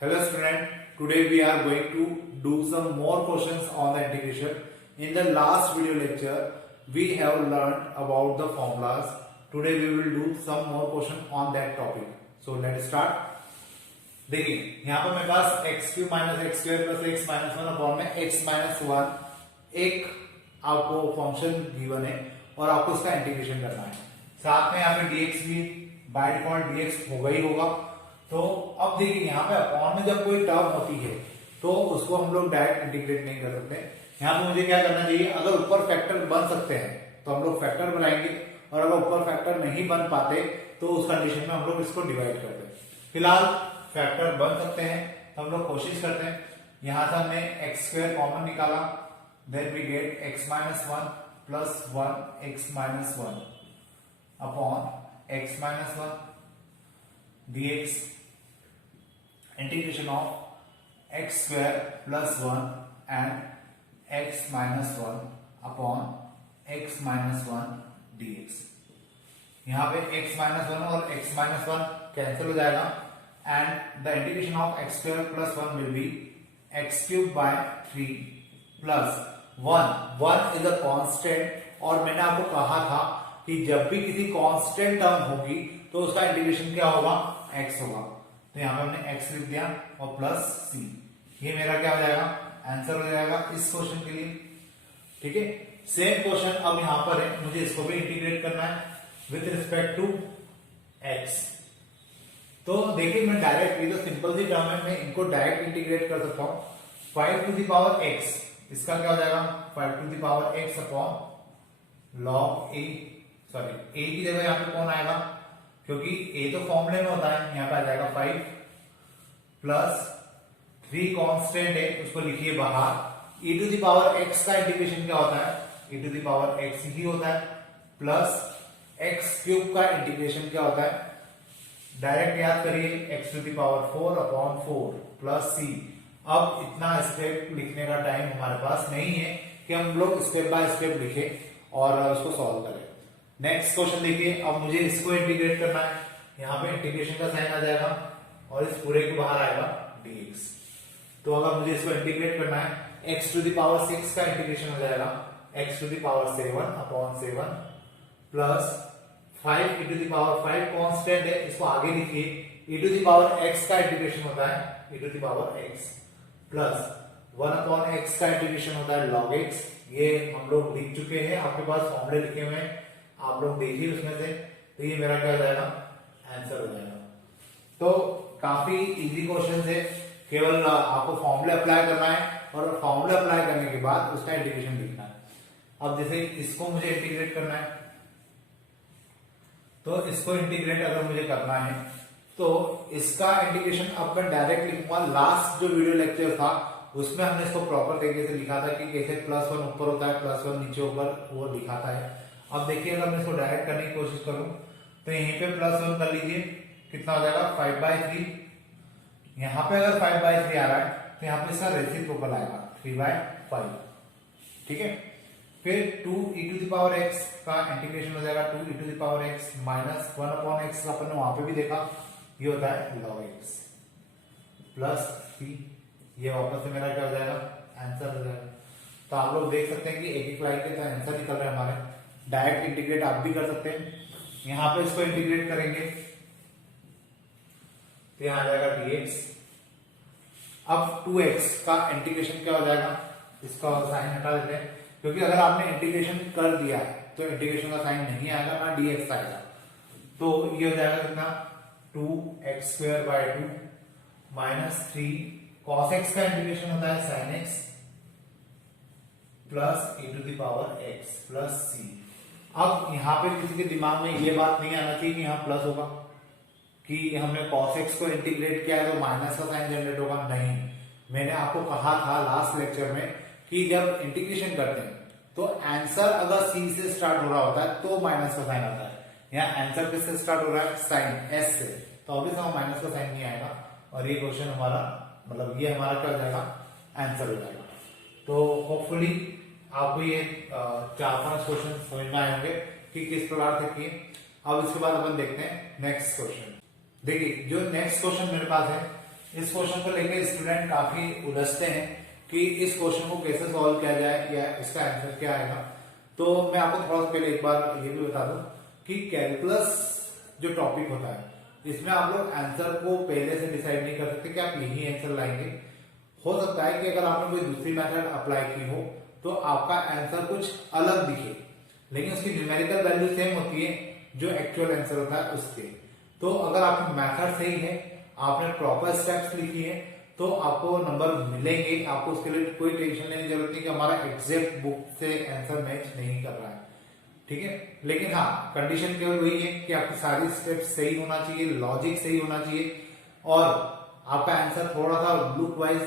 Hello student, today we are going to do some more questions on the integration. In the last video lecture, we have learned about the formulas. Today we will do some more question on that topic. So let's start. देखिए यहाँ पर मेरे पास x cube minus x square plus x minus one upon में x minus one एक आपको function given है और आपको इसका इंटीग्रेशन करना है। साथ में यहाँ पे dx भी बाय डिफॉल्ट dx होगा ही होगा। तो अब देखिए यहाँ पे अपॉन में जब कोई टर्म होती है तो उसको हम लोग डायरेक्ट इंटीग्रेट नहीं कर सकते। यहाँ पे मुझे क्या करना चाहिए, अगर ऊपर फैक्टर बन सकते हैं तो हम लोग फैक्टर बनाएंगे और अगर ऊपर फैक्टर नहीं बन पाते तो उस कंडीशन में हम लोग इसको डिवाइड करते हैं। फिलहाल फैक्टर बन सकते हैं तो हम लोग कोशिश करते हैं। यहां से हमने एक्स स्क्वायर कॉमन निकाला, then we get x minus one plus one x minus one upon x minus one dx integration of x square plus one and x minus one upon x minus one dx। यहां पे x minus one और x minus one cancel हो जाएगा and the integration of x square plus one will be x cube by 3 plus one is a constant. और मैंने आपको कहा था कि जब भी किसी कांस्टेंट टर्म होगी तो उसका इंटीग्रेशन क्या होगा, x होगा। तो यहां पे हमने x लिख दिया और प्लस c। ये मेरा क्या हो जाएगा, आंसर हो जाएगा इस क्वेश्चन के लिए। ठीक है, सेम क्वेश्चन अब यहां पर है, मुझे इसको भी इंटीग्रेट करना है विथ रिस्पेक्ट टू x। तो देखिए मैं डायरेक्ट, ये तो सिंपल सी टर्म है, मैं इनको डायरेक्ट इंटीग्रेट कर सकता हूं। 5 टू द पावर x, इसका क्या हो जाएगा 5 to the power x upon log a, sorry a की जगह यहां पे कौन आएगा, क्योंकि a तो फॉर्मूले में होता है, यहां पे आ जाएगा 5 प्लस 3 कांस्टेंट है उसको लिखिए बाहर। e to the power x का इंटीग्रेशन क्या होता है, e to the power x ही होता है प्लस x क्यूब का इंटीग्रेशन क्या होता है, डायरेक्ट याद करिए x to the power 4 upon 4 plus c। अब इतना स्टेप लिखने का टाइम हमारे पास नहीं है कि हम लोग स्टेप बाय स्टेप लिखें और उसको सॉल्व करें। नेक्स्ट क्वेश्चन देखिए, अब मुझे इसको इंटीग्रेट करना है। यहाँ पे इंटीग्रेशन का साइन आ जाएगा और इस पूरे के बाहर आएगा dx। तो अगर मुझे इसको इंटीग्रेट करना है, x टू द पावर 6 का इंटीग्रेशन हो जाएगा x to the power 7 upon 7 plus 5 e to the power 5 constant है, इसको आगे लिखिए। e to the power x का इंटीग्रेशन होता है e to the power x plus 1 upon x का इंटीग्रेशन होता है log x। ये हम लोग लिख चुके हैं, आपके पास फॉर्मूले लिखे हुए हैं, आप लोग देखिए उसमें से। तो ये मेरा क्या हो जाएगा, आंसर हो जाएगा। तो काफी इजी क्वेश्चन है, केवल आपको फॉर्मूले अप्लाई करना है और फॉर्मूले अप्लाई करने के बाद उसका इंटीग्रेशन लिखना है। अब जैसे इसको मुझे इंटीग्रेट करना है, तो इसको इंटीग्रेट अगर मुझे करना है तो इसका इंटीग्रेशन अब मैं डायरेक्ट लिखूंगा। लास्ट जो वीडियो लेक्चर था उसमें हमने इसको प्रॉपर तरीके से लिखा था कि कैसे प्लस वन ऊपर होता है, प्लस वन नीचे ऊपर, वो लिखा था। अब देखिए अगर मैं इसको डायरेक्ट करने की कोशिश करूं तो यहीं पे प्लस वन कर लीजिए, कितना हो जाएगा 5/3। यहां पे अगर 5/3 आ रहा है तो यहाँ पे इसका रेसिप्रोकल आएगा 3/5। ठीक है, फिर 2 e to the power x का इंटीग्रेशन हो जाएगा 2 e to the power x minus 1 upon x, अपन ने वहां पे भी देखा, ये होता है log x प्लस 3। ये वापस से मेरा क्या हो जाएगा, आंसर हो जाएगा। तो आप लोग देख सकते हैं कि एक एक लाइन के तो आंसर निकल रहे हैं हमारे। डायरेक्ट इंटीग्रेट आप भी कर सकते हैं। यहां पे इसको इंटीग्रेट करेंगे तो यहां आ जाएगा dx। अब 2x का इंटीग्रेशन क्या हो जाएगा, इसका साइन हटा देते हैं, क्योंकि अगर आपने इंटीग्रेशन कर दिया तो इंटीग्रेशन का साइन नहीं आएगा, ना dx आएगा। तो ये हो जाएगा कितना 2x square by 2 minus 3 cos x का इंटीग्रेशन होता है sin x plus e to the power x plus c। अब यहाँ पे किसी के दिमाग में ये बात नहीं आना चाहिए कि यहाँ प्लस होगा, कि हमने cos x को इंटीग्रेट किया है तो माइनस का साइन जनरेट होगा। नहीं, मैंने आपको कहा था लास्ट लेक्चर में कि जब इंटीग्रेशन करते हैं तो आंसर अगर c से स्टार्ट हो रहा होता है तो माइनस का साइन आता है। यहाँ आंसर किससे स्टार्ट हो रहा है, साइन s से, तो ऑब्वियसली माइनस का साइन नहीं आएगा और ये क्वेश्चन हमारा, मतलब ये हमारा क्या हो जाएगा, आंसर हो जाएगा। तो होपफुली आपको ये 4-5 क्वेश्चन समझ में आए होंगे कि किस प्रकार से किए। अब इसके बाद अपन देखते हैं नेक्स्ट क्वेश्चन। देखिए जो नेक्स्ट क्वेश्चन मेरे पास है इस क्वेश्चन को लेकर स्टूडेंट काफी उलझते हैं कि इस क्वेश्चन को कैसे सॉल्व किया जाए या इसका आंसर क्या आएगा। तो मैं आपको थोड़ा सा पहले एक बार ये भी बता दूं कि कैलकुलस जो टॉपिक होता है इसमें आप लोग आंसर को पहले से डिसाइड नहीं कर सकते कि आप यही आंसर लाएंगे। हो सकता है कि अगर आपने कोई दूसरी मेथड अप्लाई की हो तो आपका आंसर कुछ अलग दिखे, लेकिन उसकी न्यूमेरिकल वैल्यू सेम होती है जो एक्चुअल आंसर होता है उसके। तो अगर आपकी मेथड सही है, आपने प्रॉपर स्टेप्स लिखी है, तो आपको नंबर मिलेंगे। आपको उसके लिए कोई टेंशन लेने की जरूरत नहीं कि हमारा एग्जैक्ट बुक से आंसर मैच नहीं कर रहा है, ठीक है। लेकिन हाँ, कंडीशन केवल वही है कि आपकी सारी स्टेप्स सही होना चाहिए, लॉजिक सही होना चाहिए और आपका आंसर थोड़ा सा लुक वाइज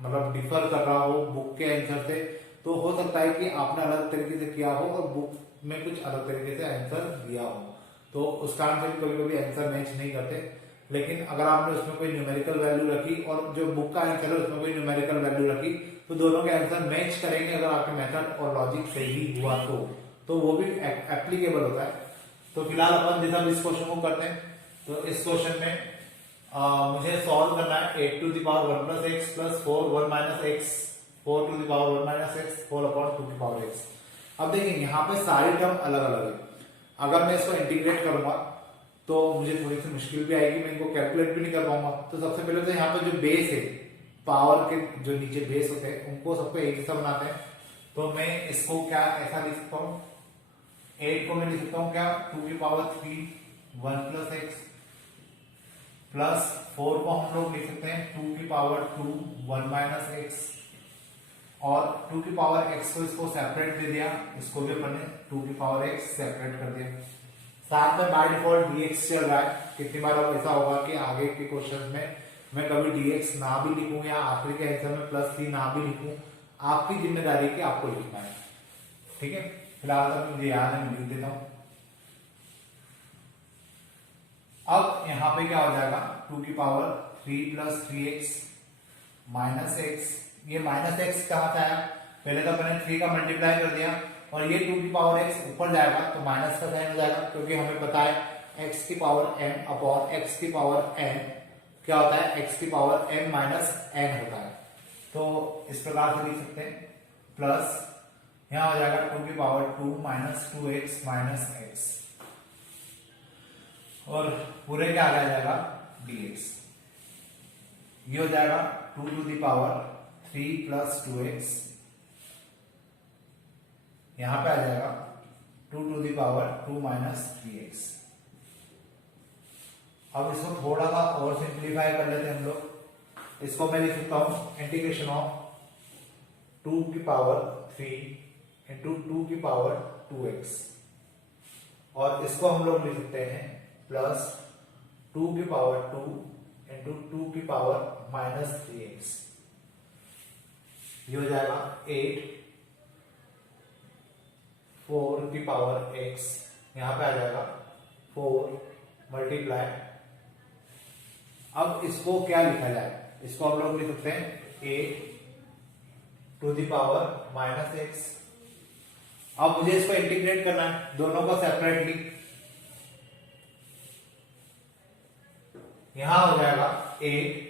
मतलब डिफर कर रहा हो बुक के आंसर से। तो हो सकता है कि आपने अलग तरीके से किया हो और बुक में कुछ अलग तरीके से आंसर दिया हो, तो उस कारण से कभी कभी आंसर मैच नहीं करते। लेकिन अगर आपने उसमें कोई न्यूमेरिकल वैल्यू रखी और जो बुक का आंसर है उसमें कोई न्यूमेरिकल वैल्यू रखी, तो दोनों के आंसर मैच करेंगे अगर आपके मेथड और लॉजिक सही हुआ तो वो भी एप्लीकेबल होता है। तो फिलहाल अपन जैसा इस क्वेश्चन को करते हैं, तो इस क्वेश्चन में मुझे सॉल्व करना है 8 to the power 1 plus x plus 4 1 minus x 4 to the power 1 minus x 4 upon 2 की पावर एक्स। अब देखिए यहाँ पे सारी टर्म अलग अलग है। अगर मैं इसको इंटीग्रेट करूंगा तो मुझे थोड़ी सी मुश्किल भी आएगी, मैं इनको कैलकुलेट भी नहीं कर पाऊंगा। तो सबसे पहले तो यहाँ पे जो बेस है, पावर के जो नीचे बेस होते हैं उनको सबको एक जैसा बनाते हैं। तो मैं इसको क्या ऐसा लिख सकता हूँ, 8 को मैं लिख सकता हूँ क्या 2 की पावर 3 1 प्लस एक्स प्लस 4 को हम लोग लिख सकते हैं 2 की पावर 2 1 माइनस एक्स और 2 की पावर x को इसको सेपरेट दे दिया, इसको भी अपन ने 2 की पावर x सेपरेट कर दिया। साथ में बाय डिफॉल्ट dx चल रहा है। कितनी बार अब ऐसा होगा कि आगे के क्वेश्चन में मैं कभी dx ना भी लिखूं या आखिरी के आंसर में +3 ना भी लिखूं, आपकी जिम्मेदारी की आपको लिखना है, ठीक है। फिलहाल तक मुझे याद है, मैं लिख देता हूं। अब यहां पे क्या हो जाएगा 2 की power 3 plus 3x minus x. ये माइनस एक्स कहां से आया, पहले तो मैंने 3 का मल्टीप्लाई कर दिया और ये 2 की पावर x ऊपर जाएगा तो माइनस का साइन हो जाएगा, क्योंकि हमें पता है x की पावर m अपॉन x की पावर n क्या होता है, x की पावर m माइनस n होता है। तो इस प्रकार से लिख सकते हैं प्लस यहां हो जाएगा 2 की power 2 minus 2x minus x और पूरे क्या आ जाएगा dx। ये हो जाएगा 2 to the power 3 plus 2x, यहां पे आ जाएगा 2 to the power 2 minus 3x। अब इसको थोड़ा सा और सिंप्लीफाई कर लेते हैं हम लोग। इसको मैं लिख सकता हूं इंटीग्रेशन ऑफ 2 की पावर 3 इंटू 2 की पावर 2x और इसको हम लोग लिख सकते हैं प्लस 2 की पावर 2 इंटू 2 की पावर माइनस 3x। ये हो जाएगा 8 4 की पावर x, यहां पे आ जाएगा 4 मल्टीप्लाई। अब इसको क्या लिखा जाए, इसको हम लोग लिख सकते हैं 8 to the power minus x। अब मुझे इसको इंटीग्रेट करना है दोनों को सेपरेटली। यहां हो जाएगा 8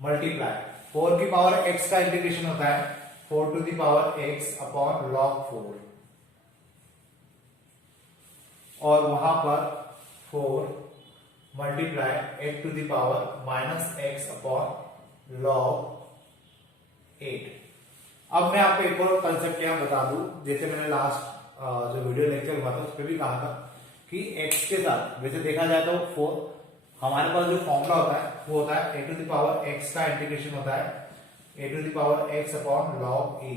मल्टीप्लाई 4 की पावर x का इंटीग्रेशन होता है 4 to the power x upon log 4 और वहां पर 4 multiply 8 to the power minus x upon log 8। अब मैं आपको एक और कंसेप्ट यहाँ बता दूं, जैसे मैंने लास्ट जो वीडियो लेक्चर हुआ था उस पर भी कहा था कि x के साथ वैसे देखा जाए तो 4 हमारे पास जो फॉर्मूला होता है वो होता है a to the power x का इंटीग्रेशन होता है a to the power x upon log a।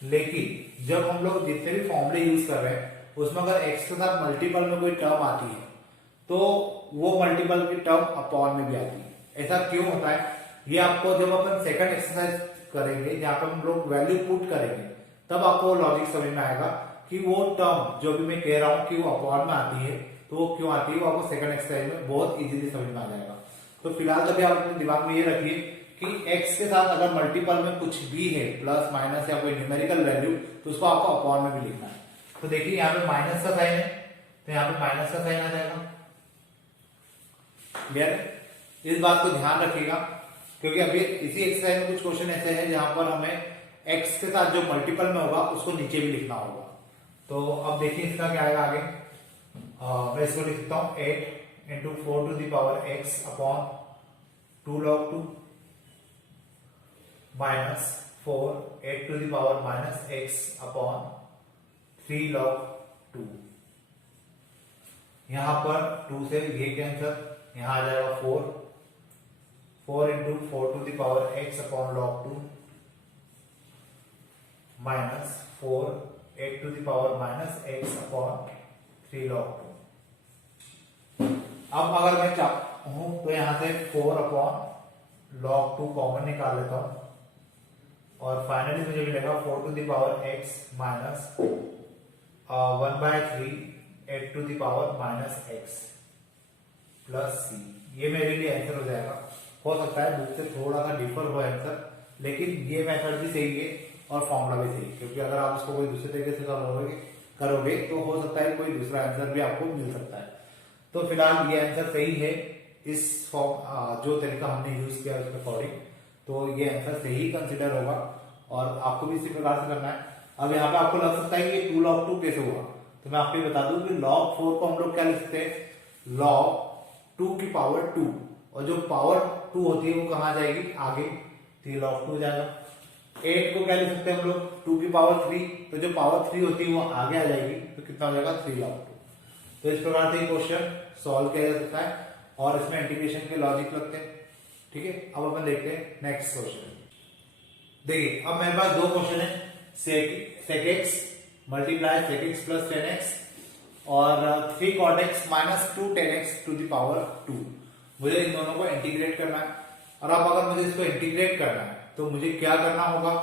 लेकिन जब हम लोग जितने भी फॉर्मूले यूज कर रहे हैं उसमें अगर x के साथ मल्टीपल में कोई टर्म आती है तो वो मल्टीपल की टर्म अपॉन में भी आती है। ऐसा क्यों होता है, ये आपको जब अपन सेकंड एक्सरसाइज करेंगे जहां पर हम लोग वैल्यू पुट करेंगे तब आपको लॉजिक समझ में आएगा कि वो टर्म जो भी मैं कह रहा हूं कि वो अपॉन में आती है तो वो क्यों आती है, वो आपको सेकंड एक्सरसाइज में बहुत इजीली समझ में आ जाएगा। तो फिलहाल तभी आप अपने दिमाग में ये रखिए कि x के साथ अगर मल्टीपल में कुछ भी है प्लस माइनस या कोई न्यूमेरिकल वैल्यू तो उसको आपको अपॉन में भी लिखना है। तो देखिए यहाँ पे माइनस का साइन है तो यहाँ पे माइनस का साइन आ जाएगा, क्लियर है। इस बात को ध्यान रखिएगा, क्योंकि अभी इसी एक्सरसाइज में कुछ क्वेश्चन ऐसे हैं जहां पर हमें x के साथ जो मल्टीपल में होगा उसको नीचे भी लिखना होगा। तो अब देखिए इसका क्या आएगा आगे। मैं इसको लिख सकता हूं 8 into 4 to the power x upon 2 log 2 minus 4 8 to the power minus x upon 3 log 2। यहां पर 2 से ये कैंसर, यहां आ जाएगा 4 into 4 to the power x upon log 2 minus 4 8 to the power minus x upon 3 log 2। अब अगर मैं चाहूं तो यहां से 4 अपॉन log 2 कॉमन निकाल लेता हूं और फाइनली मुझे मिलेगा 4 to the power x minus 1/3 8 to the power minus x plus c। ये मेरे लिए आंसर हो जाएगा। हो सकता है बुक से थोड़ा सा डिफर हो आंसर, लेकिन ये मेथड भी सही है और फॉर्मूला भी सही है, क्योंकि अगर आप उसको कोई दूसरे तरीके से करोगे तो हो सकता है कोई दूसरा आंसर भी आपको मिल सकता है। तो फिलहाल ये आंसर सही है इस फॉर्म जो तरीका हमने यूज किया उसके अकॉर्डिंग, तो ये आंसर सही कंसिडर होगा और आपको भी इसी प्रकार से करना है। अब यहाँ पे आपको लग सकता है कि 2 log 2 कैसे हुआ, तो मैं आपको ये बता दूं कि log 4 को हम लोग क्या लिखते हैं, log 2 की पावर 2, और जो पावर 2 होती है वो कहां जाएगी आगे, 3 log 2 जाएगा। 8 को क्या लिख सकते हैं हम लोग 2 की पावर 3, तो जो पावर 3 होती है वो आगे आ जाएगी, तो कितना हो जाएगा 3 log 2। तो इस प्रकार से क्वेश्चन सॉल्व किया जा सकता है और इसमें इंटीग्रेशन के लॉजिक लगते हैं। ठीक है, अब अपन देखते हैं नेक्स्ट क्वेश्चन। देखिए अब मेरे पास दो क्वेश्चन है, sec x multiply sec x plus 10x और 3 cot x minus 2 10x to the power 2। मुझे इन दोनों को इंटीग्रेट करना है, और अब अगर मुझे इसको इंटीग्रेट करना है तो मुझे क्या करना होगा।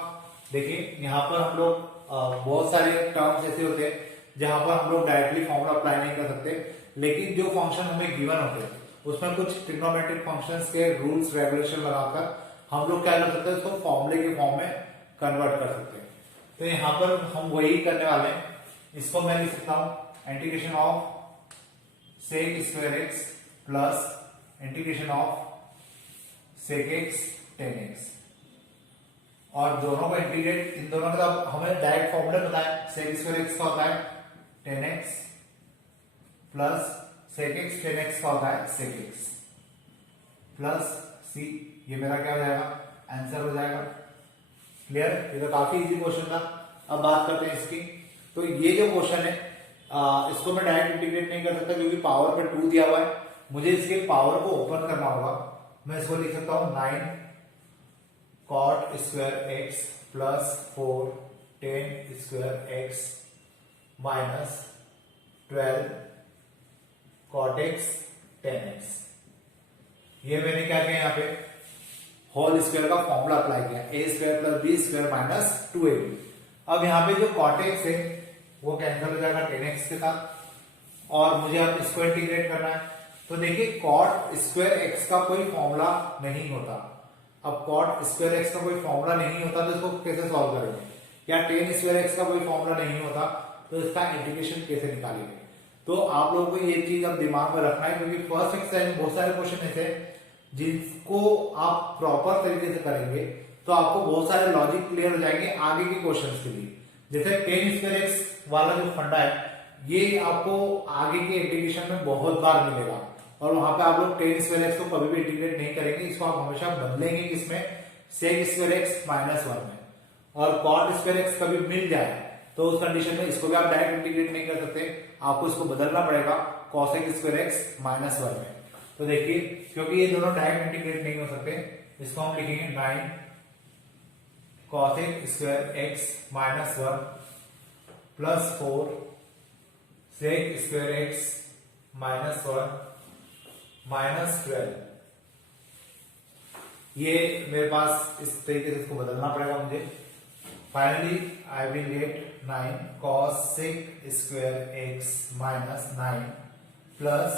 देखिए यहाँ पर हम लोग बहुत सारे टर्म्स ऐसे होते हैं जहां पर हम लोग डायरेक्टली फॉर्मूला अप्लाई नहीं कर सकते, लेकिन जो फंक्शन हमें गिवन होते हैं उसमें कुछ ट्रिग्नोमेट्रिक फंक्शंस के रूल्स रेगुलेशन लगाकर हम लोग क्या कर सकते हैं, उसको फॉर्मूले के फॉर्म में कन्वर्ट कर सकते हैं। तो यहां पर हम वही करने वाले हैं। इसको मैं लिख सकता हूं integration of sec square x plus integration of sec x 10x, और दोनों को इंटीग्रेट, इन दोनों का हमें डायरेक्ट फॉर्मूला पता है। sec स्क्वायर x का होता है 10x plus sec x 10x का होता है sec x प्लस c। ये मेरा क्या हो जाएगा, आंसर हो जाएगा। क्लियर, ये तो काफी इजी क्वेश्चन था। अब बात करते हैं इसकी। तो ये जो क्वेश्चन है इसको मैं डायरेक्ट इंटीग्रेट नहीं कर सकता क्योंकि पावर पे 2 दिया हुआ है, मुझे इसके पावर को ओपन करना होगा। मैं इसको लिख सकता हूं 9 cot square x plus 4 10 square x minus 12 cot x 10x। ये मैंने क्या किया, यहाँ पे होल स्क्वायर का फॉर्मूला अप्लाई किया, a square plus b square minus 2ab। अब यहाँ पे जो cot x है वो कैंसिल हो जाएगा 10x के साथ, और मुझे अब इसको इंटीग्रेट करना है। तो देखिए cot स्क्वायर x का कोई फॉर्मूला नहीं होता। अब cot स्क्वायर x का कोई फॉर्मूला नहीं होता तो इसको कैसे सॉल्व करेंगे, या tan स्क्वायर x का कोई फॉर्मूला नहीं होता तो इसका इंटीग्रेशन कैसे निकालेंगे। तो आप लोगों को ये चीज अब दिमाग में रखना है, क्योंकि फर्स्ट एक्सरसाइज में बहुत सारे क्वेश्चन ऐसे जिसको आप प्रॉपर तरीके से करेंगे तो आपको बहुत सारे लॉजिक क्लियर हो जाएंगे आगे के क्वेश्चंस के लिए। जैसे tan स्क्वायर x वाला जो फंडा है ये आपको आगे के इंटीग्रेशन में बहुत बार मिलेगा, और वहां पे आप लोग tan स्क्वायर x को कभी भी इंटीग्रेट नहीं करेंगे, इसको आप हमेशा बदलेंगे किसमें, sec स्क्वायर x माइनस 1 में। और cot स्क्वायर x कभी मिल जाए तो उस कंडीशन में इसको भी आप डायरेक्ट इंटीग्रेट नहीं कर सकते, आपको इसको बदलना पड़ेगा cosec स्क्वायर x माइनस 1 में। तो देखिए क्योंकि ये दोनों डायरेक्ट इंटीग्रेट नहीं हो सकते, इसको हम लिखेंगे 9 cosec square x minus 1 plus 4 sec square x minus 1 minus 12। ये मेरे पास इस तरीके से इसको बदलना पड़ेगा मुझे। Finally I will get 9 cosec square x minus 9 plus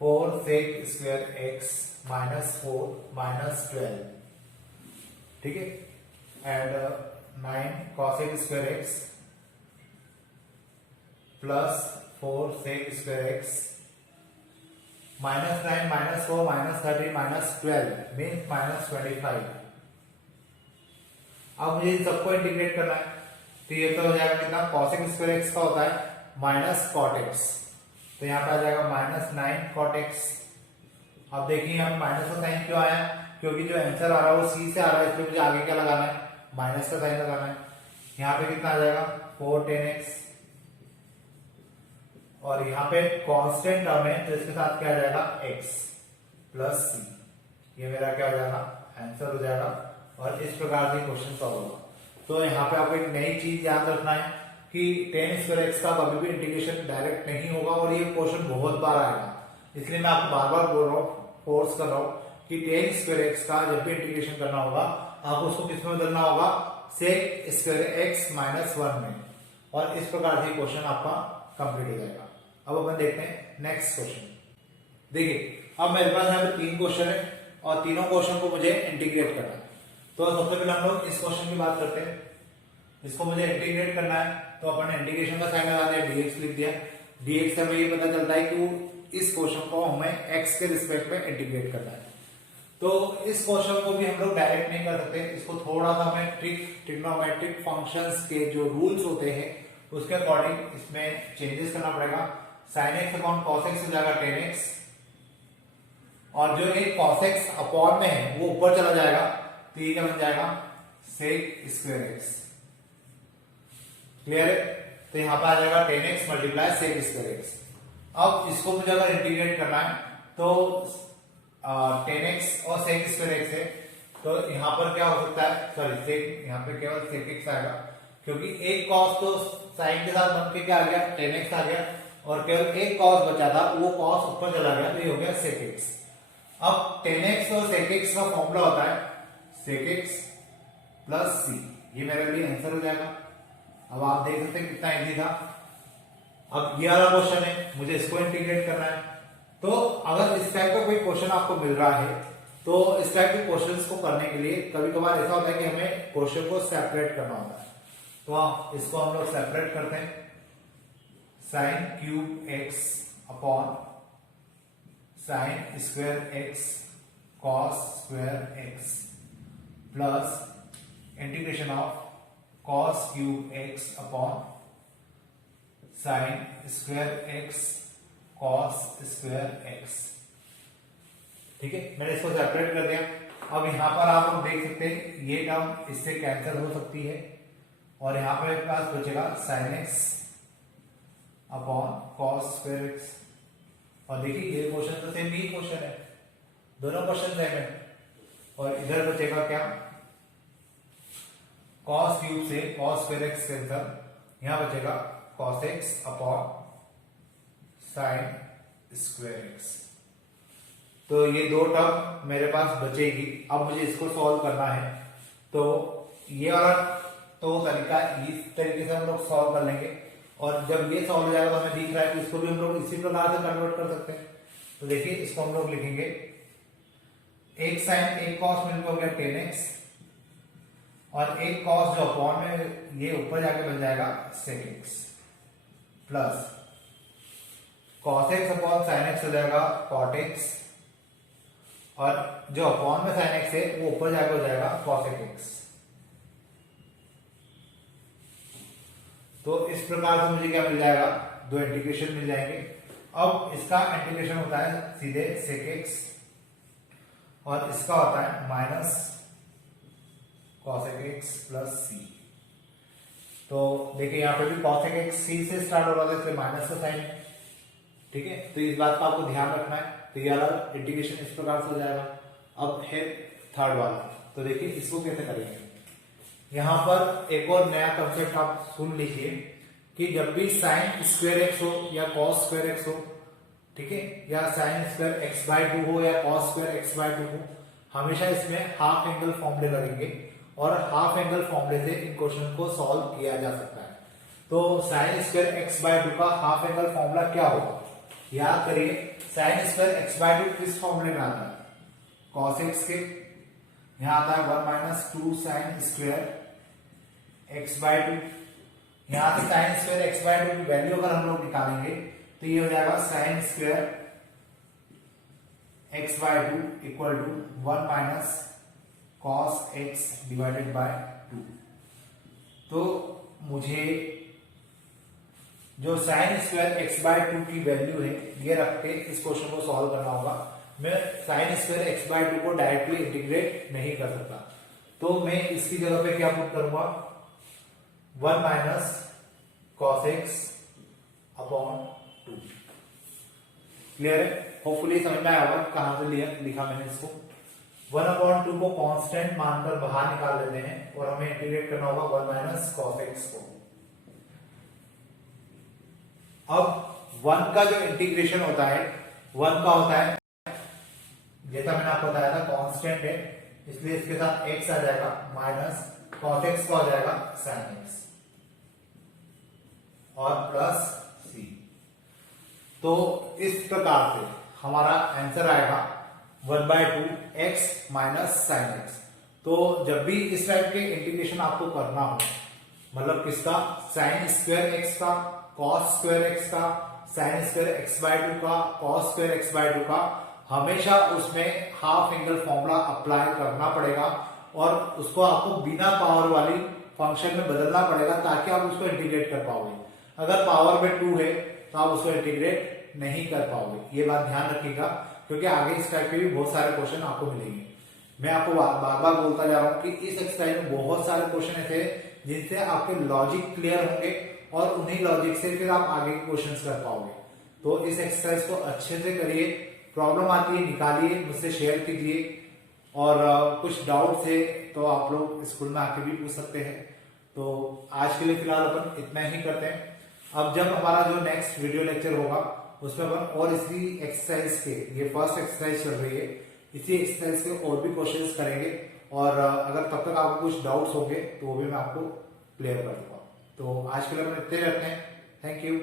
4 sec square x minus 4 minus 12। ठीक है, and 9 cosec square x plus 4 sec square x -9 -4 -30 -12 means -25। अब मुझे इन सबको इंटीग्रेट करना है, तो ये तो हो जाएगा कितना, cosec स्क्वायर एक्स का होता है माइनस कॉट एक्स, तो यहाँ पे आ जाएगा -9 कॉट एक्स। अब देखिए हम माइनस का साइन क्यों आया, क्योंकि जो आंसर आ रहा है वो सी से आ रहा है, इसलिए मुझे आगे क्या लगाना है, माइनस का साइन लगाना है। यहाँ पे कितना आ जाएगा 4 10 x, और यहाँ पे कांस्टेंट टर्म है तो इसके साथ क्या आ जाएगा x प्लस सी, ये मेरा क्या हो जाएगा आंसर हो जाएगा। और इस प्रकार से क्वेश्चन सॉल्व होगा। तो यहाँ पे आपको एक नई चीज याद रखना है कि टेन स्क्वायर एक्स का कभी भी इंटीग्रेशन डायरेक्ट नहीं होगा, और ये क्वेश्चन बहुत बार आएगा, इसलिए मैं आपको बार बार बोल रहा हूँ, फोर्स कर रहा हूँ कि टेन स्क्वायर एक्स का जब भी इंटीग्रेशन करना होगा आपको उसको किसमें बदलना होगा, सेक स्क्वायर एक्स माइनस 1 में, और इस प्रकार से क्वेश्चन आपका कंप्लीट हो जाएगा। अब अपन देखते हैं नेक्स्ट क्वेश्चन। देखिए अब मेरे पास यहाँ पे 3 क्वेश्चन है और तीनों क्वेश्चन को मुझे इंटीग्रेट करना है। तो सबसे पहले हम लोग इस क्वेश्चन की बात करते हैं, इसको मुझे इंटीग्रेट करना है, तो अपन ने इंटीग्रेशन का साइन लगा दिया, dx लिख दिया। dx से हमें ये पता चलता है कि इस क्वेश्चन को हमें x के रिस्पेक्ट में इंटीग्रेट करना है। तो इस क्वेश्चन को भी हम लोग डायरेक्ट नहीं कर सकते, इसको थोड़ा सा हमें ट्रिग्नोमेट्रिक फंक्शंस के जो रूल्स होते हैं उसके अकॉर्डिंग इसमें चेंजेस करना पड़ेगा। Sine x upon cos x हो जाएगा 10x, और जो एक कॉस एक्स अपॉन में है वो ऊपर चला जाएगा, तो ये क्या बन जाएगा सेक स्क्वायर एक्स। क्लियर है, तो यहां पर आ जाएगा 10x multiply sec square x. अब इसको मुझे अगर इंटीग्रेट करना है तो 10x और सेक स्क्वायर एक्स है, तो यहां पर क्या हो सकता है, सॉरी सेक, यहां पे केवल सेक एक्स आएगा, क्योंकि एक कॉस तो साइन के साथ बन के क्या आ गया 10x आ गया, और केवल एक कॉस बचा था, वो कॉस ऊपर चला गया, तो ये हो गया सेक एक्स। अब 10x और sec x का फॉर्मूला होता है sec x प्लस सी, ये मेरे लिए आंसर हो जाएगा। अब आप देख सकते हैं कितना इजी था। अब ये वाला क्वेश्चन है, मुझे इसको इंटीग्रेट करना है। तो अगर इस टाइप का कोई क्वेश्चन आपको मिल रहा है तो इस टाइप के क्वेश्चंस को करने के लिए कभी कभार ऐसा होता है कि हमें क्वेश्चन को सेपरेट करना होता है, तो इसको हम लोग सेपरेट करते हैं। Sine cube x upon sine square x cos square x plus integration of cos cube x upon sine square x cos square x. ठीक है, मैंने इसको सेपरेट कर दिया। अब यहां पर आप लोग देख सकते हैं ये टर्म इससे कैंसिल हो सकती है, और यहां पर मेरे पास बचेगा sine x upon cos square x. और देखिए ये क्वेश्चन तो सेम ही क्वेश्चन है, दोनों क्वेश्चन सेम है, और इधर बचेगा क्या, कॉस क्यूब से कॉस स्क्वायर एक्स कैंसिल, यहां बचेगा cos x upon sine square x. तो ये दो टर्म मेरे पास बचेगी। अब मुझे इसको सॉल्व करना है, तो ये वाला तो तरीका इस तरीके से हम लोग सॉल्व कर लेंगे, और जब ये सॉल्व हो जाएगा तो हमें दिख रहा है कि इसको भी हम लोग इसी प्रकार से कन्वर्ट कर सकते हैं। तो देखिए इसको हम लोग लिखेंगे एक साइन एक कॉस मिलकर हो गया 10x, और एक कॉस जो अपॉन में ये ऊपर जाके बन जाएगा sec x plus cos x upon sine x हो जाएगा cot x, और जो अपॉन में साइन x है वो ऊपर जाके हो जाएगा cosec x। तो इस प्रकार से मुझे क्या मिल जाएगा, दो इंटीग्रेशन मिल जाएंगे। अब इसका इंटीग्रेशन होता है सीधे sec x, और इसका होता है minus cosec x plus c। तो देखिए यहाँ पे भी cosec x c से स्टार्ट हो रहा था, इसलिए माइनस का साइन। ठीक है, तो इस बात का आपको ध्यान रखना है। तो ये वाला इंटीग्रेशन इस प्रकार से हो जाएगा। अब है थर्ड वाला, तो देखिए इसको कैसे करेंगे। यहां पर एक और नया कंसेप्ट आप सुन लीजिए कि जब भी साइन स्क्वायर एक्स हो या कॉस स्क्वायर एक्स हो, ठीक है, या साइन स्क्वायर एक्स बाय 2 हो या कॉस स्क्वायर एक्स बाय 2 हो, हमेशा इसमें हाफ एंगल फॉर्मूले लगेंगे, और हाफ एंगल फॉर्मूले से इन क्वेश्चन को सॉल्व किया जा सकता है। तो साइन स्क्वायर एक्स बाय 2 का हाफ एंगल फॉर्मूला क्या होगा, याद करिए। साइन स्क्वायर एक्स बाय 2 किस फॉर्मूले में आता है, कॉस एक्स के, यहां आता है 1 minus 2 sine square x by 2। यहां से साइन स्क्वायर एक्स बाय 2 की वैल्यू अगर हम लोग निकालेंगे तो ये हो जाएगा sine square x by two equal to 1 minus cos x divided by 2। तो मुझे जो साइन स्क्वायर एक्स बाय 2 की वैल्यू है ये रख के इस क्वेश्चन को सॉल्व करना होगा। मैं साइन स्क्वायर एक्स बाय 2 को डायरेक्टली इंटीग्रेट नहीं कर सकता, तो मैं इसकी जगह पे क्या पुट करूंगा, 1 minus cos x upon 2। Clear है? होपफुली समझ में आया होगा कहां से लिखा मैंने इसको। 1/2 को कांस्टेंट मानकर बाहर निकाल लेते हैं और हमें इंटीग्रेट करना होगा 1 माइनस कॉस एक्स को। अब 1 का जो इंटीग्रेशन होता है 1 का होता है, जैसा मैंने आपको बताया था कांस्टेंट है, इसलिए इसके साथ x आ जाएगा माइनस कॉस एक्स का हो जाएगा साइन एक्स और प्लस c। तो इस प्रकार से हमारा आंसर आएगा 1/2 x माइनस साइन एक्स। तो जब भी इस टाइप के इंटीग्रेशन आपको करना हो, मतलब किसका, साइन स्क्वायर एक्स का, कॉस स्क्वायर एक्स का, साइन स्क्वायर एक्स बाय 2 का, कॉस स्क्वायर एक्स बाय 2 का, हमेशा उसमें हाफ एंगल फॉर्मूला अप्लाई करना पड़ेगा और उसको आपको बिना पावर वाली फंक्शन में बदलना पड़ेगा ताकि आप उसको इंटीग्रेट कर पाओगे। अगर पावर में 2 है तो आप उसको इंटीग्रेट नहीं कर पाओगे। ये बात ध्यान रखिएगा, क्योंकि आगे इस टाइप के भी बहुत सारे क्वेश्चन आपको मिलेंगे। मैं आपको बार बार बोलता जा रहा हूं कि इस एक्सरसाइज में बहुत सारे क्वेश्चन ऐसे जिनसे आपके लॉजिक क्लियर होंगे और उन्हीं लॉजिक से फिर आप आगे के क्वेश्चन कर पाओगे। तो इस एक्सरसाइज को अच्छे से करिए, प्रॉब्लम आती है निकालिए, मुझसे शेयर कीजिए, और कुछ डाउट्स है तो आप लोग स्कूल में आके भी पूछ सकते हैं। तो आज के लिए फिलहाल अपन इतना ही करते हैं। अब जब हमारा जो नेक्स्ट वीडियो लेक्चर होगा उसमें अपन और इसी एक्सरसाइज के, ये फर्स्ट एक्सरसाइज चल रही है, इसी एक्सरसाइज के और भी क्वेश्चंस करेंगे, और अगर तब तक आपको कुछ डाउट्स होंगे तो वो भी मैं आपको क्लियर कर दूंगा। तो आज के लिए अपन इतने रखते हैं। Thank you.